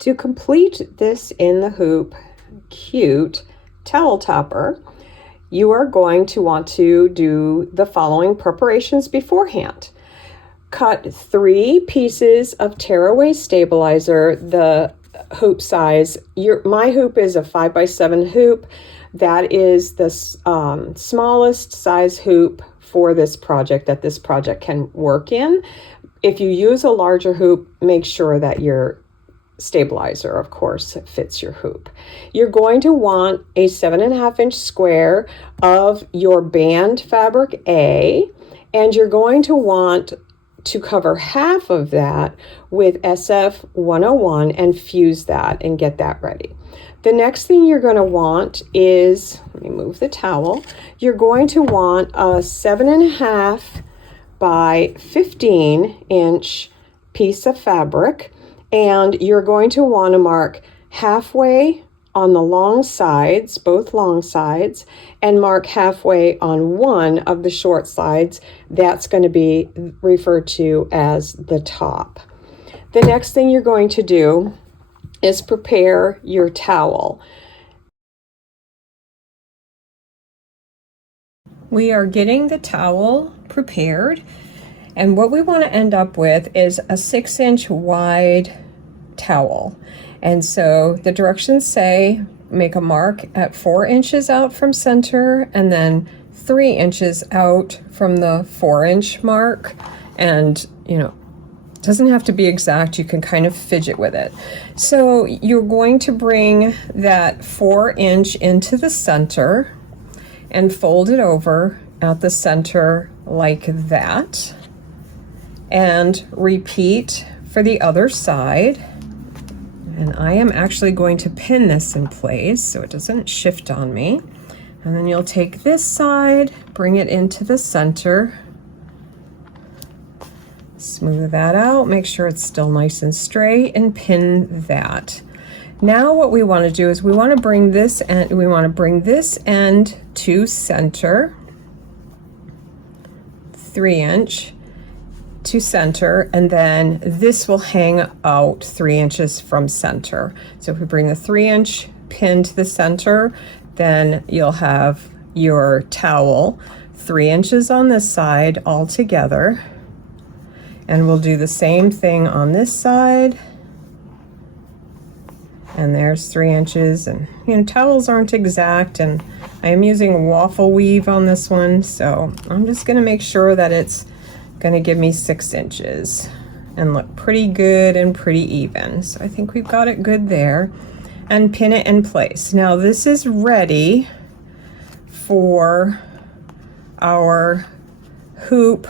To complete this in the hoop cute towel topper, you are going to want to do the following preparations beforehand. Cut 3 pieces of tearaway stabilizer, the hoop size. My hoop is a 5x7 hoop. That is the smallest size hoop for this project that this project can work in. If you use a larger hoop, make sure that your stabilizer, of course, fits your hoop. You're going to want a 7.5-inch square of your band fabric A, and you're going to want to cover half of that with SF 101 and fuse that and get that ready. The next thing you're going to want is, let me move the towel, you're going to want a 7.5 by 15-inch piece of fabric, and you're going to want to mark halfway on the long sides, both long sides, and mark halfway on one of the short sides. That's going to be referred to as the top. The next thing you're going to do is prepare your towel. We are getting the towel prepared, and what we want to end up with is a 6-inch wide towel. And so the directions say make a mark at 4 inches out from center and then 3 inches out from the 4-inch mark. And it doesn't have to be exact, you can kind of fidget with it. So you're going to bring that 4-inch into the center and fold it over at the center like that, and repeat for the other side. And I am actually going to pin this in place so it doesn't shift on me. And then you'll take this side, bring it into the center, smooth that out, make sure it's still nice and straight, and pin that. Now what we want to do is we want to bring this end to center, 3-inch to center, and then this will hang out 3 inches from center. So if we bring the 3-inch pin to the center, then you'll have your towel 3 inches on this side all together, and we'll do the same thing on this side. And there's 3 inches, and towels aren't exact, and I am using waffle weave on this one, so I'm just going to make sure that it's going to give me 6 inches and look pretty good and pretty even. So I think we've got it good there, and pin it in place. Now this is ready for our hoop.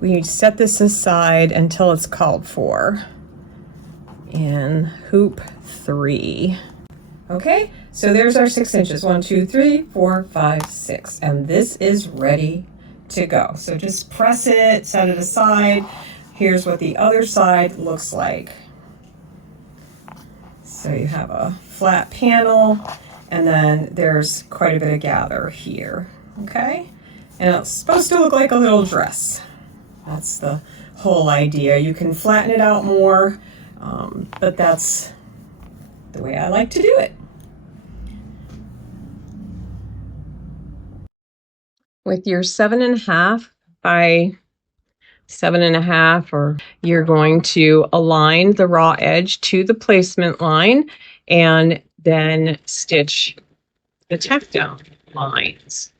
We set this aside until it's called for in hoop 3. Okay, so there's our 6 inches. 1, 2, 3, 4, 5, 6, and this is ready to go. So just press it, set it aside. Here's what the other side looks like. So you have a flat panel, and then there's quite a bit of gather here. Okay, and it's supposed to look like a little dress. That's the whole idea. You can flatten it out more, but that's the way I like to do it. With your 7.5 by 7.5, or you're going to align the raw edge to the placement line and then stitch the tack down lines.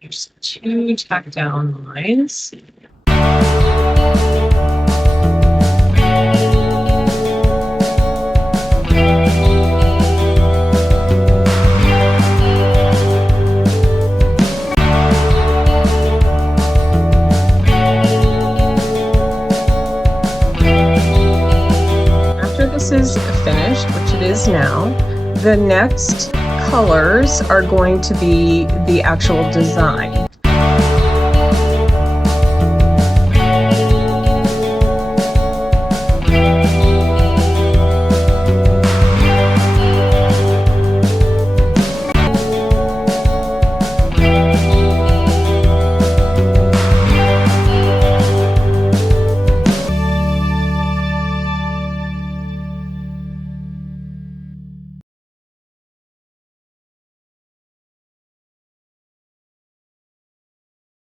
There's 2 tack down lines. This is finished, which it is now. The next colors are going to be the actual design.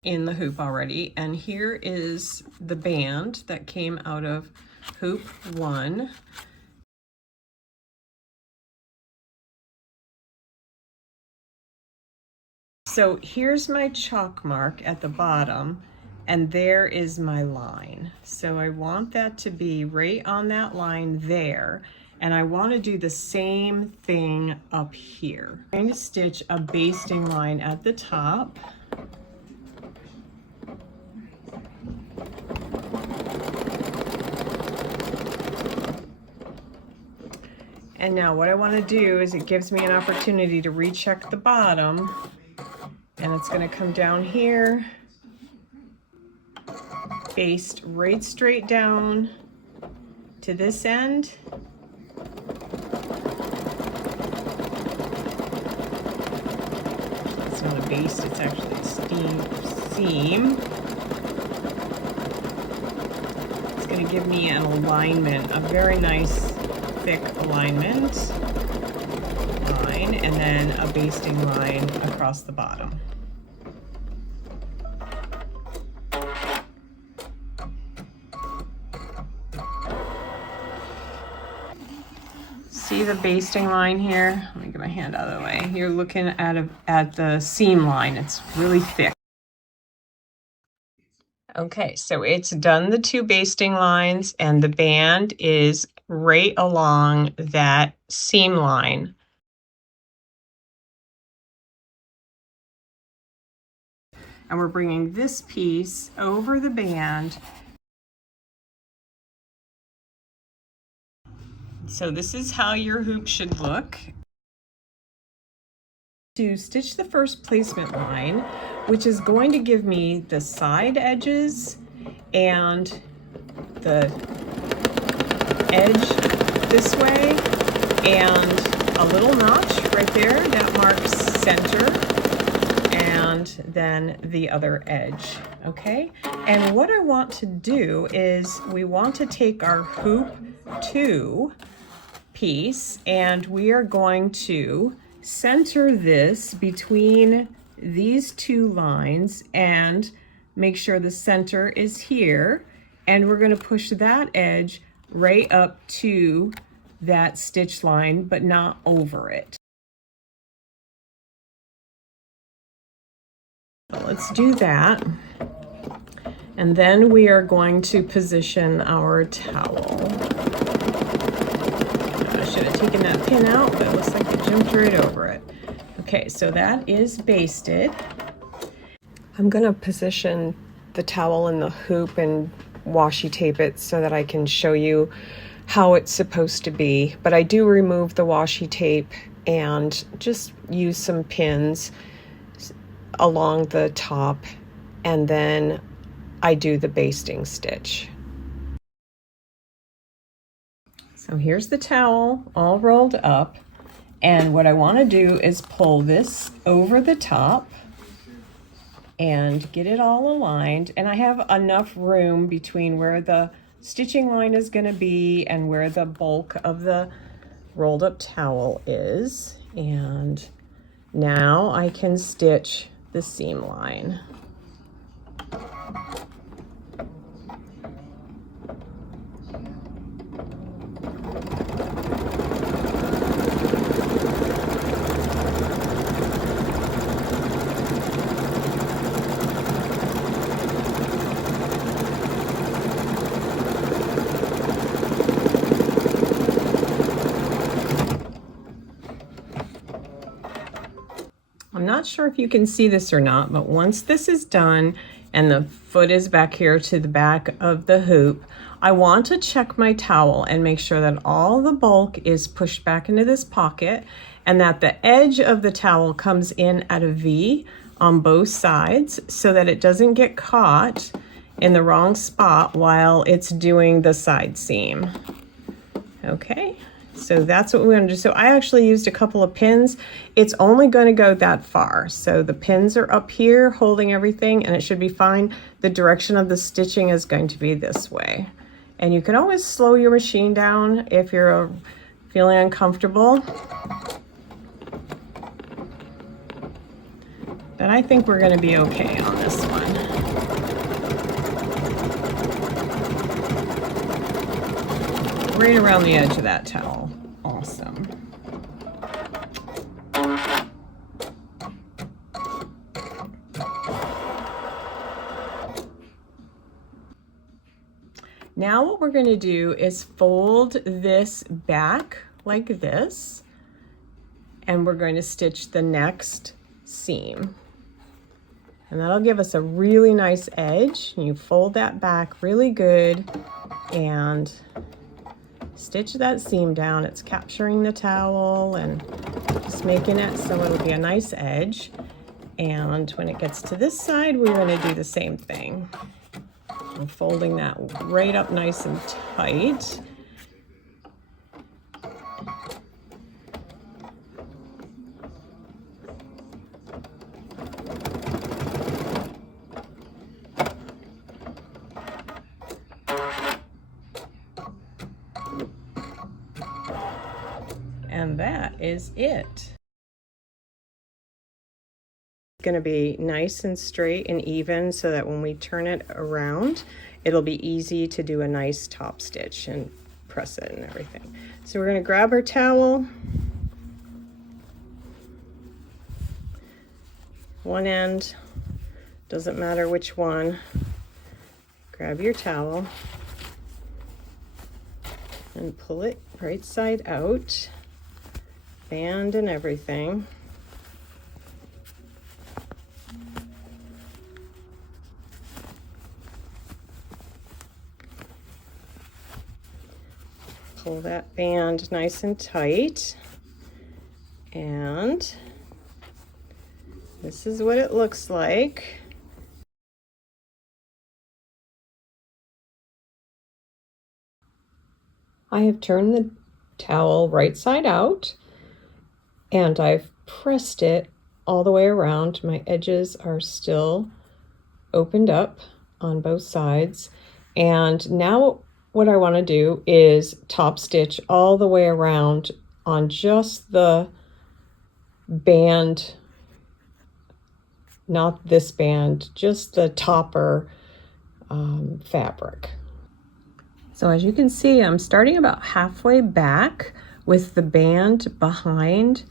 in the hoop already, and here is the band that came out of hoop 1. So here's my chalk mark at the bottom, and there is my line. So I want that to be right on that line there, and I want to do the same thing up here. I'm going to stitch a basting line at the top. And now what I want to do is it gives me an opportunity to recheck the bottom, and it's going to come down here, baste right straight down to this end. It's not a baste, it's actually a seam. It's going to give me an alignment, a very nice thick alignment line, and then a basting line across the bottom. See the basting line here? Let me get my hand out of the way. You're looking at the seam line. It's really thick. Okay, so it's done the 2 basting lines, and the band is right along that seam line. And we're bringing this piece over the band. So this is how your hoop should look. To stitch the first placement line, which is going to give me the side edges and the edge this way, and a little notch right there that marks center, and then the other edge, okay? And what I want to do is we want to take our hoop 2 piece, and we are going to center this between these 2 lines and make sure the center is here, and we're going to push that edge right up to that stitch line but not over it. So let's do that, and then we are going to position our towel. Should have taken that pin out, but it looks like it jumped right over it. Okay, so that is basted. I'm gonna position the towel in the hoop and washi tape it so that I can show you how it's supposed to be. But I do remove the washi tape and just use some pins along the top, and then I do the basting stitch. So here's the towel all rolled up, and what I want to do is pull this over the top and get it all aligned, and I have enough room between where the stitching line is going to be and where the bulk of the rolled up towel is, and now I can stitch the seam line. I'm not sure if you can see this or not, but once this is done and the foot is back here to the back of the hoop, I want to check my towel and make sure that all the bulk is pushed back into this pocket and that the edge of the towel comes in at a V on both sides so that it doesn't get caught in the wrong spot while it's doing the side seam. Okay. So that's what we're going to do. So I actually used a couple of pins. It's only going to go that far. So the pins are up here holding everything, and it should be fine. The direction of the stitching is going to be this way. And you can always slow your machine down if you're feeling uncomfortable. But I think we're going to be okay on this one. right around the edge of that towel. Awesome. Now what we're going to do is fold this back like this, and we're going to stitch the next seam. And that'll give us a really nice edge. You fold that back really good and stitch that seam down. It's capturing the towel and just making it so it'll be a nice edge. And when it gets to this side, we're going to do the same thing. I'm folding that right up nice and tight. And that is it. It's going to be nice and straight and even so that when we turn it around, it'll be easy to do a nice top stitch and press it and everything. So we're going to grab our towel, one end, doesn't matter which one, grab your towel and pull it right side out, band and everything. Pull that band nice and tight, and this is what it looks like. I have turned the towel right side out and I've pressed it all the way around. My edges are still opened up on both sides, and now what I want to do is top stitch all the way around on just the band, not this band, just the topper fabric. So as you can see, I'm starting about halfway back with the band behind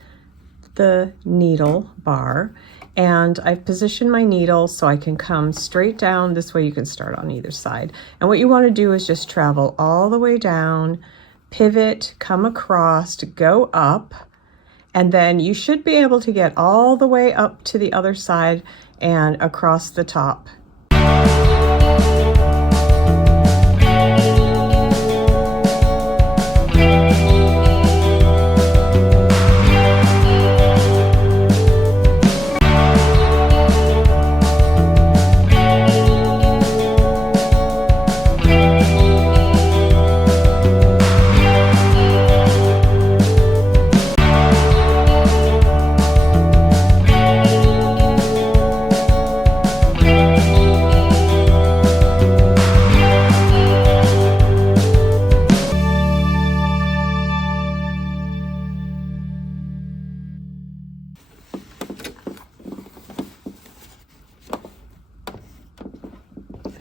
the needle bar, and I've positioned my needle so I can come straight down. This way you can start on either side. And what you want to do is just travel all the way down, pivot, come across, go up, and then you should be able to get all the way up to the other side and across the top.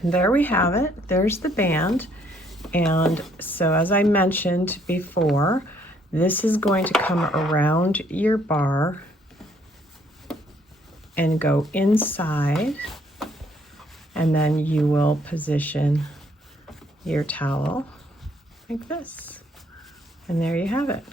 There we have it. There's the band. And so as I mentioned before, this is going to come around your bar and go inside, and then you will position your towel like this. And there you have it.